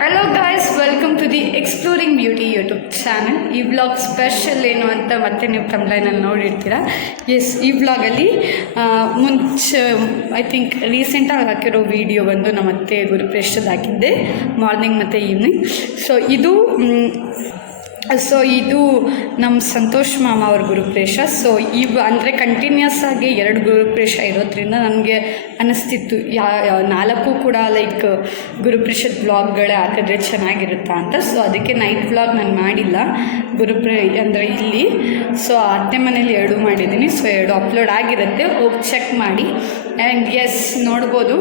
Hello guys, welcome to the exploring beauty YouTube channel. ಈ vlog special ಏನು ಅಂತ ಮತ್ತೆ ನೀವು ತಮ್ಲೈನಲ್ಲಿ ನೋಡಿರ್ತೀರ. ಎಸ್, ಈ ವ್ಲಾಗಲ್ಲಿ ಮುಂಚೆ ಐ ಥಿಂಕ್ ರೀಸೆಂಟಾಗಿ ಹಾಕಿರೋ ವಿಡಿಯೋ ಬಂದು ನಮ್ಮ ಅತ್ತೆ ಗುರುಪ್ರವೇಶದ ಹಾಕಿದ್ದೆ, ಮಾರ್ನಿಂಗ್ ಮತ್ತು ಈವ್ನಿಂಗ್. ಸೊ ಇದು ನಮ್ಮ ಸಂತೋಷ್ ಮಾಮ ಅವ್ರ ಗುರುಪ್ರವೇಶ. ಸೊ ಅಂದರೆ ಕಂಟಿನ್ಯೂಸ್ ಆಗಿ 2 ಗುರುಪ್ರವೇಶ ಇರೋದ್ರಿಂದ ನನಗೆ ಅನ್ನಿಸ್ತಿತ್ತು ನಾಲ್ಕು ಕೂಡ ಲೈಕ್ ಗುರುಪ್ರವೇಶದ ವ್ಲಾಗ್ಗಳೇ ಹಾಕಿದ್ರೆ ಚೆನ್ನಾಗಿರುತ್ತಾ ಅಂತ. ಸೊ ಅದಕ್ಕೆ ನೈಟ್ ವ್ಲಾಗ್ ನಾನು ಮಾಡಿಲ್ಲ, ಅಂದರೆ ಇಲ್ಲಿ. ಸೊ ಅತ್ತೆ ಮನೇಲಿ 2 ಮಾಡಿದ್ದೀನಿ. ಸೊ 2 ಅಪ್ಲೋಡ್ ಆಗಿರುತ್ತೆ, ಹೋಗಿ ಚೆಕ್ ಮಾಡಿ. ಆ್ಯಂಡ್ ಎಸ್, ನೋಡ್ಬೋದು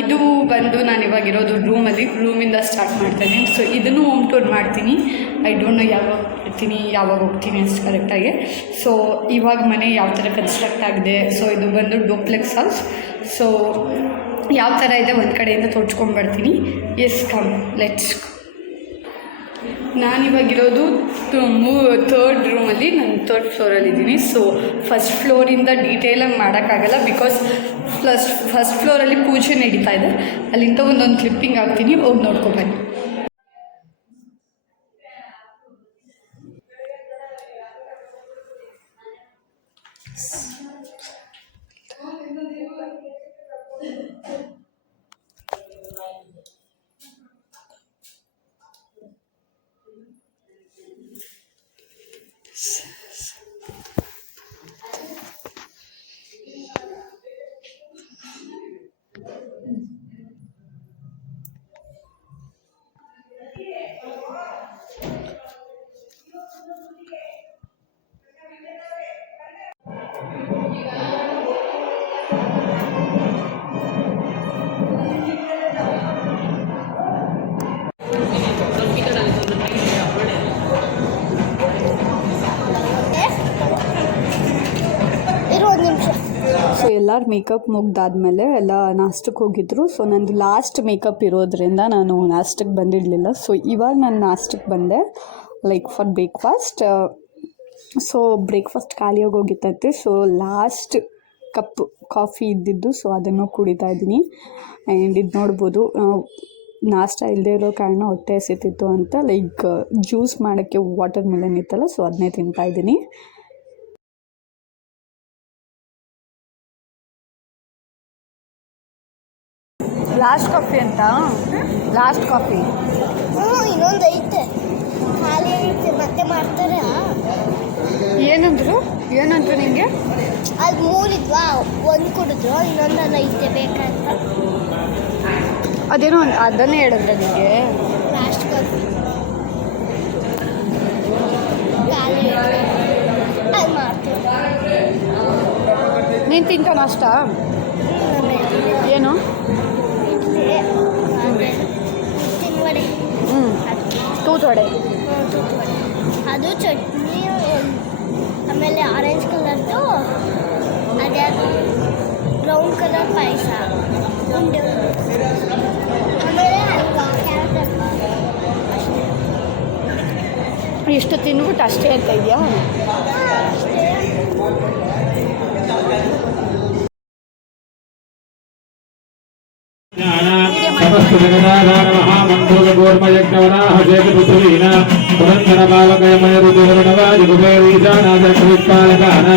ಇದು ಬಂದು ನಾನು ಇವಾಗಿರೋದು ರೂಮಿಂದ ಸ್ಟಾರ್ಟ್ ಮಾಡ್ತಾಯಿದ್ದೀನಿ. ಸೊ ಇದನ್ನು ಹೋಮ್ ಟೂರ್ ಮಾಡ್ತೀನಿ. ಐ ಡೋಂಟ್ ನೋ ಯಾವಾಗ ಬರ್ತೀನಿ, ಯಾವಾಗ ಹೋಗ್ತೀನಿ ಅಷ್ಟು ಕರೆಕ್ಟಾಗಿ. ಸೊ ಇವಾಗ ಮನೆ ಯಾವ ಥರ ಕನ್ಸ್ಟ್ರಕ್ಟ್ ಆಗಿದೆ. ಸೊ ಇದು ಬಂದು ಡೂಪ್ಲೆಕ್ಸ್ ಹೌಸ್. ಸೊ ಯಾವ ಥರ ಇದೆ ಒಂದು ಕಡೆಯಿಂದ ತೋರಿಸ್ಕೊಂಡ್ಬರ್ತೀನಿ. Yes, come let's. ನಾನಿವಾಗಿರೋದು 3rd ರೂಮಲ್ಲಿ, ನಾನು 3rd ಫ್ಲೋರಲ್ಲಿದ್ದೀನಿ. ಸೊ ಫಸ್ಟ್ ಫ್ಲೋರಿಂದ ಡೀಟೇಲಾಗಿ ಮಾಡೋಕ್ಕಾಗಲ್ಲ, ಬಿಕಾಸ್ ಫಸ್ಟ್ ಫ್ಲೋರಲ್ಲಿ ಪೂಜೆ ನಡೀತಾ ಇದೆ. ಅಲ್ಲಿಂದ ಒಂದೊಂದು ಕ್ಲಿಪ್ಪಿಂಗ್ ಹಾಕ್ತೀನಿ, ಹೋಗಿ ನೋಡ್ಕೊಬನ್ನಿ. ಸೊ ಎಲ್ಲರೂ ಮೇಕಪ್ ಮುಗ್ದಾದ್ಮೇಲೆ ಎಲ್ಲ ನಾಷ್ಟಕ್ಕೆ ಹೋಗಿದ್ರು. ಸೊ ನಂದು ಲಾಸ್ಟ್ ಮೇಕಪ್ ಇರೋದ್ರಿಂದ ನಾನು ನಾಷ್ಟಕ್ಕೆ ಬಂದಿರಲಿಲ್ಲ. ಸೊ ಇವಾಗ ನಾನು ನಾಷ್ಟಕ್ಕೆ ಬಂದೆ, like for breakfast. So breakfast ಖಾಲಿಯಾಗಿ ಹೋಗಿತ್ತೈತೆ. ಸೊ ಲಾಸ್ಟ್ ಕಪ್ ಕಾಫಿ ಇದ್ದಿದ್ದು, ಸೊ ಅದನ್ನು ಕುಡಿತಾ ಇದ್ದೀನಿ. ಆ್ಯಂಡ್ ಇದು ನೋಡ್ಬೋದು, ನಾಷ್ಟ ಇಲ್ಲದೆ ಇರೋ ಕಾರಣ ಹೊಟ್ಟೆ ಹಸಿತಿತ್ತು ಅಂತ ಲೈಕ್ ಜ್ಯೂಸ್ ಮಾಡೋಕ್ಕೆ ವಾಟರ್ ಮೆಲನ್ ಇತ್ತಲ್ಲ, ಸೊ ಅದನ್ನೇ ತಿಂತಾಯಿದ್ದೀನಿ. ಲಾಸ್ಟ್ ಕಾಫಿ ಅಂತ, ಲಾಸ್ಟ್ ಕಾಫಿ ಇನ್ನೊಂದು ಐತೆ, ಖಾಲಿ ಐತೆ, ಮತ್ತೆ ಮಾಡ್ತಾರೆ. ಏನಂದ್ರು ನಿಮಗೆ? ಅದು 3 ಇದ್ವಾ, 1 ಕುಡಿದ್ರು, ಇನ್ನೊಂದು ಐತೆ ಬೇಕಂತ. ಅದೇನೋ ಅದನ್ನೇ ಹೇಳಿದ್ರೆ ನಿಮಗೆ ಲಾಸ್ಟ್ ಕಾಫಿ ಖಾಲಿ ಅದು ಮಾಡ್ತೀವಿ. ನೀನು ತಿಂತ ನಾಷ್ಟ ಏನು? ತೂತುವಡೆ, ಅದು ಚಟ್ನಿ, ಆಮೇಲೆ ಆರೆಂಜ್ ಕಲರ್ದು ಅದ್ಯಾವುದು ಬ್ರೌನ್ ಕಲರ್ ಪಾಯಸ, ಉಂಡೆ, ಆಮೇಲೆ ಹಲ್ವಾ, ಕ್ಯಾರೆಟ್ ಹಲ್ವಾ. ಅಷ್ಟೇ. ಇಷ್ಟು ತಿನ್ಬಿಟ್ಟು ಅಷ್ಟೇ ಅಂತ ಇದೆಯಾ? ಅಷ್ಟೇ. ಸಮಸ್ತ ಜಗದಾಧಾರ ಮಹಾಮಂಡೂಲ ಗೋರ್ಮಯಜ್ಞವರಾಹೇತುಪುತ್ರೀನ ಪುರಂದರ ಭಾವಕಯಮಯ ಋತುವರ್ಣವಾದಿ ಕುಬೇರೀಶಾನಾದ ಕವಿತ್ಪಾಲಕಾನ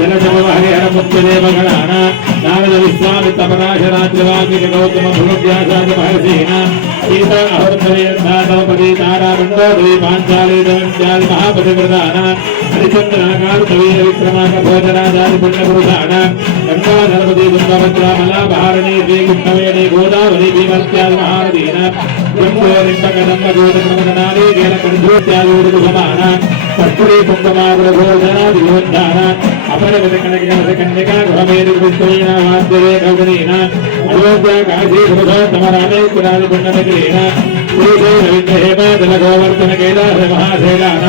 ಜನಜಮಹರಿಹರ ಮುಖ್ಯದೇವಗಳಾನ ನಾರದ ವಿಶ್ವಾಮಿತ್ರ ಪರಾಶರಾಜ್ಯವಾಗ್ಯ ಗೌತಮ ಭೃಗ್ಯಾಸಾದಿ ಮಹರ್ಷೀನ ಸೀತಾ ಅಹರ್ತವೇಂದ್ರಾತಮಪದಿ ತಾರಾಗಂಡೋದರಿ ಪಾಂಚಾಲಿ ದಂತ್ಯಾದಿ ಮಹಾಪತಿವ್ರತಾನ ಹರಿಚಂದ್ರನಕಾರು ಕವೀರ ವಿಕ್ರಮಾಕ ಭೋಜನಾದಾದಿ ಪುಣ್ಯಪುರುಷಾನ ಗಂಗಾಧರಪತಿ ತುಂಗಭದ್ರಾ ಮಲಾಭಾರಣಿ ಶ್ರೀಕೃಷ್ಣವೇಣಿ ಗೋದಾವರಿ ಭೀಮತ್ಯಾದಿ ಮಹಾನದೀನ ಬ್ರಹ್ಮೋರಿಂಪಕದಂಬ ಜ್ಯೋತಿರ್ಮದನಾಲಿ ಗೇನ ಕಣಿಧೂತ್ಯಾದಿ ಉಡುಗು ಸಮಾನ ಕಸ್ತೂರಿ ಕುಂಕುಮಾವೃತ ಭೋಜನಾದಿ ಯೋದ್ಧಾನ ಅಪರಗತ ಕನಕ ಕನ್ಯಕಾ ಗೃಹಮೇರು ವಿಶ್ವೀನ ವಾದ್ಯವೇ ಗೌಗಣೀನ ಅಯೋಧ್ಯ ಕಾಶಿ ಪುರುಷೋತ್ತಮ ರಾಮೇಶ್ವರಾದಿ ಪುಣ್ಯನಗರೀನ ಶ್ರೀದೇವ ರವೀಂದ್ರ ಹೇಮ ಜಲ ಗೋವರ್ಧನ ಕೈಲಾಸ ಮಹಾಶೈಲಾನ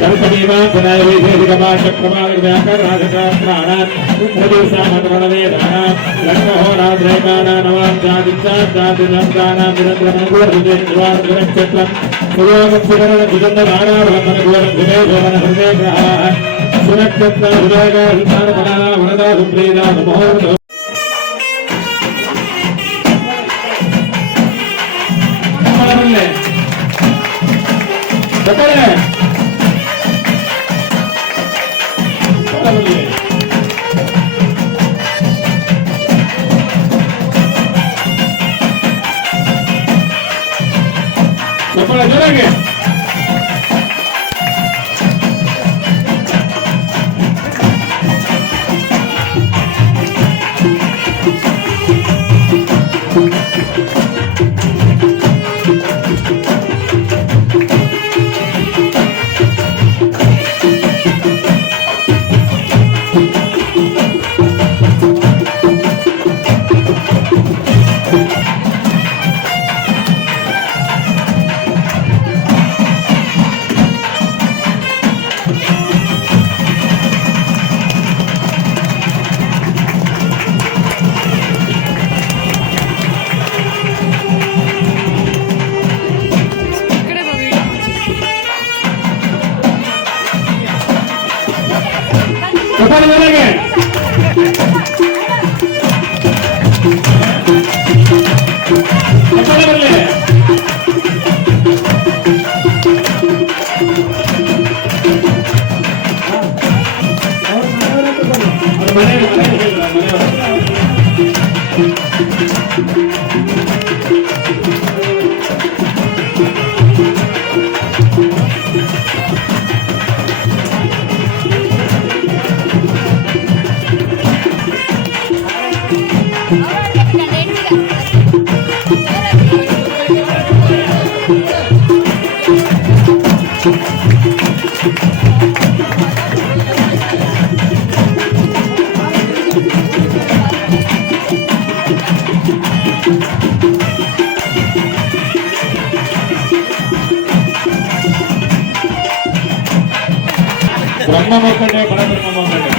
ಸರ್ಪಣೀಮ ಪುನಯ ವೈಶೇಷಿಕಮಾ ಚಕ್ರಮಾಲ ವ್ಯಾಕರಣಾಧಿಕಾರಾಣ ಮಧುಸಾಮಕರಣವೇದಾನ ಲಕ್ಷ್ಮಹೋರಾದ್ರೈಕಾನ ನವಾಂಚಾದಿಚ್ಚಾದಿನಂದಾನ ನಿರಂತರಮನುಗೂಢ ಸುಯೋಗಂ ಸುಗಂಧ ನಾರಾಭರಣಗೂಢಂ ಸುಮೇಶೋಮನ ಹೃದಯ ಗ್ರಹಾಃ ಸುನಕ್ಷತ್ರ ಹೃದಯ ಹಿತಾನಮನಃ ವರದಾ ಸುಪ್ರೀದಾ ನಮೋ ಚಪ್ಪಾಳೆ ಚಪ್ಪಾಳೆ ಜೋರಾಗಿ ಚಪ್ಪಾಳೆ ಜೋರಾಗಿ ಚಪ್ಪಾಳೆ ಬರಲಿ ಬ್ರಹ್ಮ ಮಕ್ಕಳೇ ಬಡ ಬ್ರಹ್ಮ ಮಕ್ಕಳೇ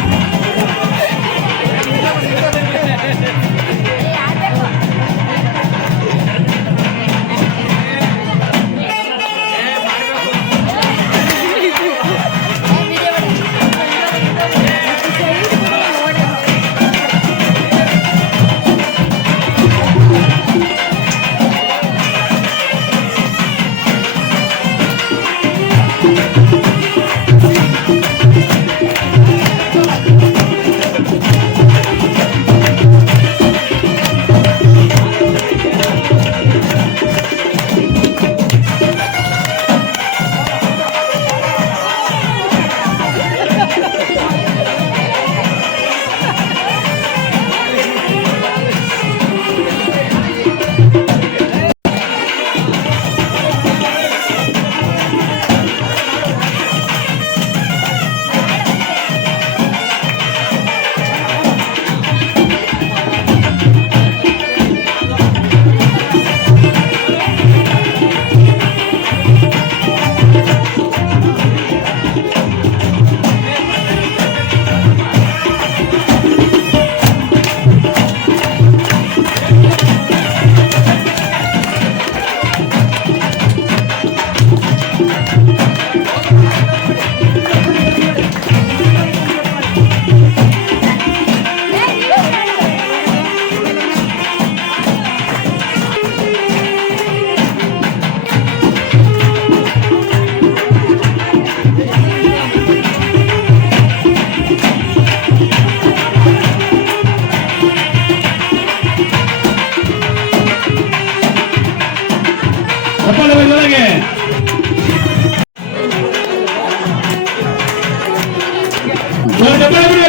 ಜೊತೆಗೆ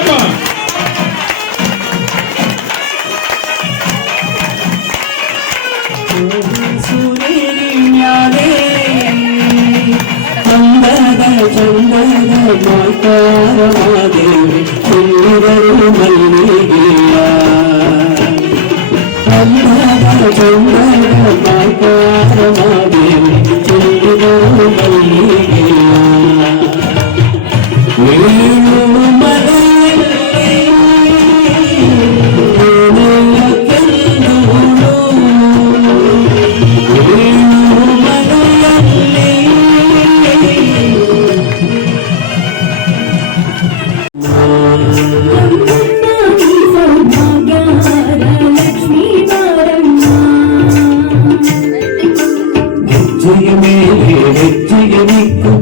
ಹೆಜ್ಜೆಯ ಮೇಲೆ ಹೆಜ್ಜೆಯ ನಿಕ್ಕು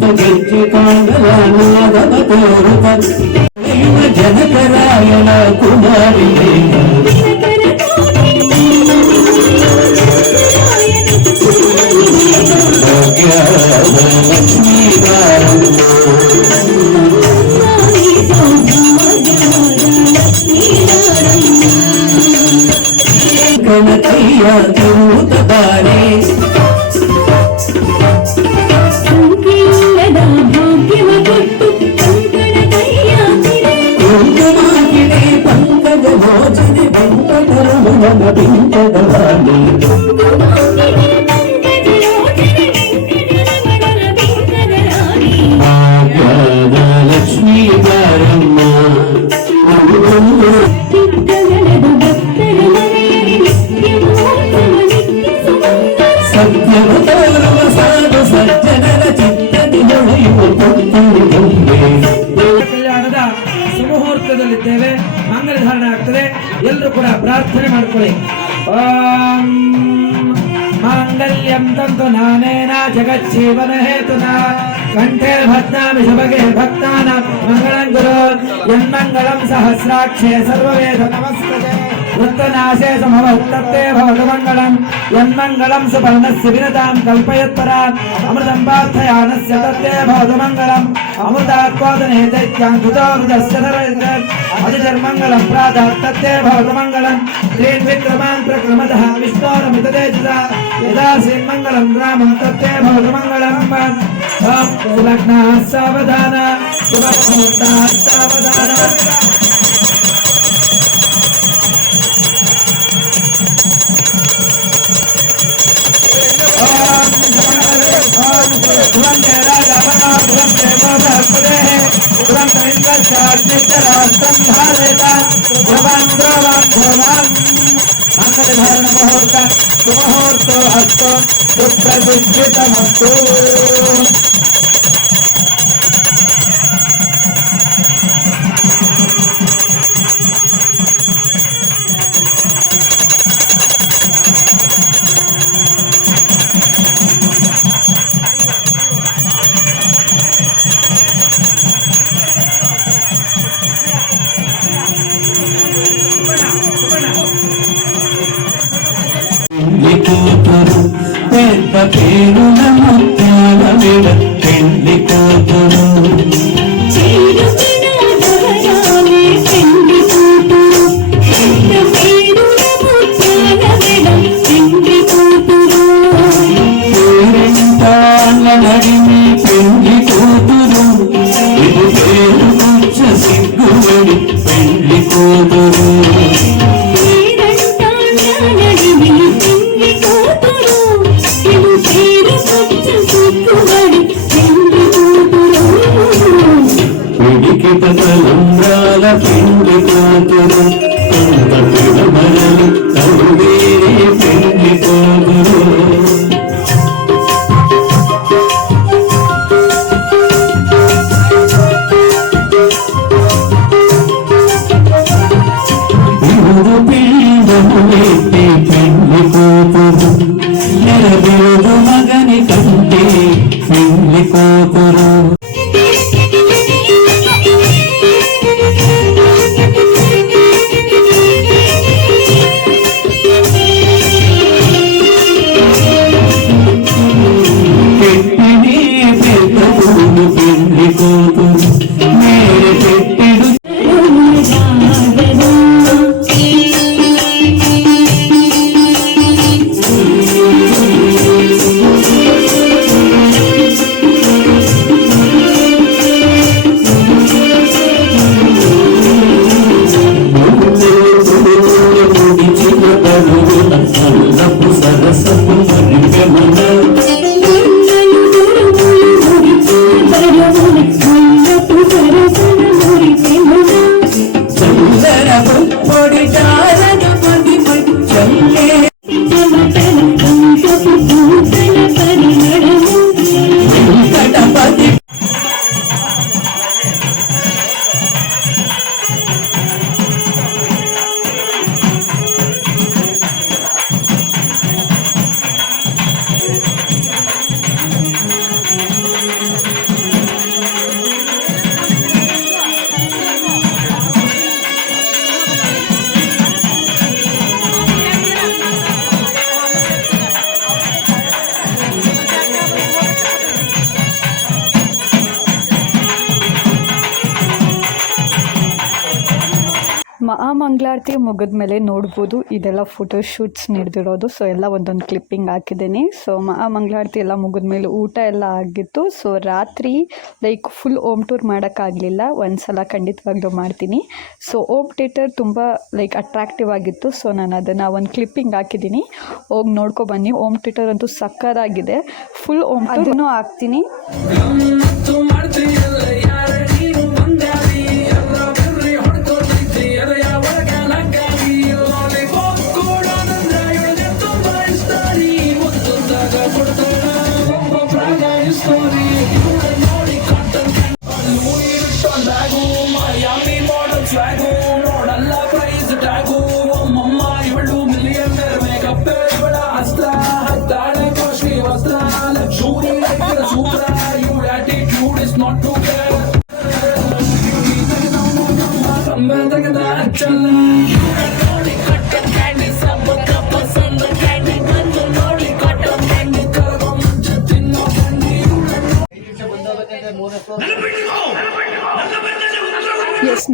ಓರ್ವ ಸಾಧು ಸಜ್ಜನರ ಚಿತ್ತದಿ ಹೊಳೆಯುವ ಪುತ್ತೂರು ಗೊಂಬೆ. ಕಲ್ಯಾಣದ ಸುಮುಹೂರ್ತದಲ್ಲಿದ್ದೇವೆ. ಮಂಗಲ ಧಾರಣ ಆಗ್ತದೆ. ಎಲ್ಲರೂ ಕೂಡ ಪ್ರಾರ್ಥನೆ ಮಾಡ್ಕೊಳ್ಳಿ. ಓಂ ಮಾಂಗಲ್ಯಂ ತಂತು ನಾನೇನ ಜಗಜ್ಜೀವನ ಹೇತುನ ಕಂಠೆ ಭದ್ನಾಮಿ ಶುಭಗೆ ಭಕ್ತಾನ ಮಂಗಳಂ ಗುರು ಯನ್ಮಂಗಳಂ ಸಹಸ್ರಾಕ್ಷೇ ಸರ್ವವೇದ ನಮಸ್ತತೆ ವೃತ್ತನಾಶೇ ಸಮವತ್ತೇ ಭವತು ಮಂಗಳಂ ಯನ್ಮಂಗಳಂ ಸುಪರ್ಣಸ್ಯ ವಿನತಾಂ ಕಲ್ಪಯತ್ಪರಾಂ ಅಮೃತಂ ಪಾರ್ಥಯಾನಸ್ಯ ತತ್ತೇ ಭವತು ಮಂಗಳಂ ಅಮೃತಾತ್ವಾದನೆ ದೈತ್ಯಾಂಕೃತೋಮೃತಸ್ಯ ಧರಯತೆ ಅಧಿಧರ್ಮಂಗಳಂ ಪ್ರಾತಃ ತತ್ತೇ ಭವತು ಮಂಗಳಂ ತ್ರೀನ್ ವಿಕ್ರಮಾನ್ ಪ್ರಕ್ರಮತಃ ವಿಷ್ಣೋರಮಿತತೇಜಸ ಯದಾ ಶ್ರೀಮಂಗಳಂ ರಾಮಂ ತತ್ತೇ ಭವತು ಮಂಗಳಂ. ಓಂ ಸುಲಗ್ನಃ ಸಾವಧಾನ ಶುಭಮುಹೂರ್ತಃ ಸಾವಧಾನ. ಮಂಗಲಧಾರಣ ಮುಹೂರ್ತ ಸುಮುಹೂರ್ತ ಹಸ್ತು ಸುಪ್ರತಿಷ್ಠಿತಮಸ್ತು. పెళ్లి కూతురు పెద్ద పేరుల ముత్యాల విడ పెళ్లి కూతురు నడిమి పెళ్లి కూతురు ఇది పేరు కూర్చ సిగ్గుబడి పెళ్లి కూతురు. పిడికిట తలంబ్రాల పెళ్లి కూతురు కొంత పిడమరలు తరువేరే పెళ్లి కూతురు. పిండములెత్తి పెళ్లి కూతురు నెరవేరు మగని కంటే పెళ్లి కూతురు. పెట్టినే పెద్ద పెళ్లి కూతురు మేరే పెట్టిడు సరసపు మరిపెమన చందర పొడి చారదు పది చల్లే వెంకటపతి. ಮಹಾಮಂಗಳಾರತಿ ಮುಗಿದ್ಮೇಲೆ ನೋಡ್ಬೋದು ಇದೆಲ್ಲ ಫೋಟೋಶೂಟ್ಸ್ ನಡೆದಿರೋದು. ಸೊ ಎಲ್ಲ ಒಂದೊಂದು ಕ್ಲಿಪ್ಪಿಂಗ್ ಹಾಕಿದ್ದೀನಿ. ಸೊ ಮಹಾಮಂಗಳಾರತಿ ಎಲ್ಲ ಮುಗಿದ್ಮೇಲೆ ಊಟ ಎಲ್ಲ ಆಗಿತ್ತು. ಸೊ ರಾತ್ರಿ ಲೈಕ್ ಫುಲ್ ಹೋಮ್ ಟೂರ್ ಮಾಡೋಕ್ಕಾಗಲಿಲ್ಲ. ಒಂದು ಸಲ ಖಂಡಿತವಾಗ್ಲೂ ಮಾಡ್ತೀನಿ. ಸೊ ಹೋಮ್ ಥಿಯೇಟರ್ ತುಂಬ ಲೈಕ್ ಅಟ್ರಾಕ್ಟಿವ್ ಆಗಿತ್ತು. ಸೊ ನಾನು ಅದನ್ನು ಒಂದು ಕ್ಲಿಪ್ಪಿಂಗ್ ಹಾಕಿದ್ದೀನಿ, ಹೋಗಿ ನೋಡ್ಕೊಬನ್ನಿ. ಹೋಮ್ ಥಿಯೇಟರ್ ಅಂತೂ ಸಕ್ಕತ್ತಾಗಿದೆ. ಫುಲ್ ಹೋಮ್ ಟೂರ್ನೂ ಹಾಕ್ತೀನಿ. ಕೊಡ್ತಾಳ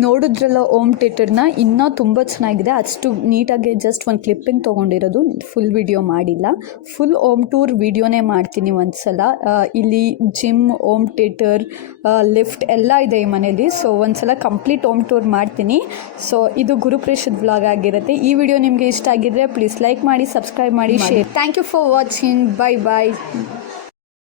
ನೋಡಿದ್ರಲ್ಲ ಓಮ್ ಥಿಯೇಟರ್ನ ಇನ್ನೂ ತುಂಬ ಚೆನ್ನಾಗಿದೆ. ಅಷ್ಟು ನೀಟಾಗಿ ಜಸ್ಟ್ ಒಂದು ಕ್ಲಿಪ್ಪಿಂಗ್ ತೊಗೊಂಡಿರೋದು, ಫುಲ್ ವಿಡಿಯೋ ಮಾಡಿಲ್ಲ. ಫುಲ್ ಓಮ್ ಟೂರ್ ವಿಡಿಯೋನೇ ಮಾಡ್ತೀನಿ ಒಂದು ಸಲ. ಇಲ್ಲಿ ಜಿಮ್, ಓಮ್ ಥಿಯೇಟರ್, ಲಿಫ್ಟ್ ಎಲ್ಲ ಇದೆ ಈ ಮನೇಲಿ. ಸೊ ಒಂದು ಸಲ ಕಂಪ್ಲೀಟ್ ಓಮ್ ಟೂರ್ ಮಾಡ್ತೀನಿ. ಸೊ ಇದು ಗುರುಪ್ರವೇಶದ ವ್ಲಾಗ್ ಆಗಿರುತ್ತೆ. ಈ ವಿಡಿಯೋ ನಿಮಗೆ ಇಷ್ಟ ಆಗಿದ್ರೆ ಪ್ಲೀಸ್ ಲೈಕ್ ಮಾಡಿ, ಸಬ್ಸ್ಕ್ರೈಬ್ ಮಾಡಿ, share. Thank you for watching. Bye bye.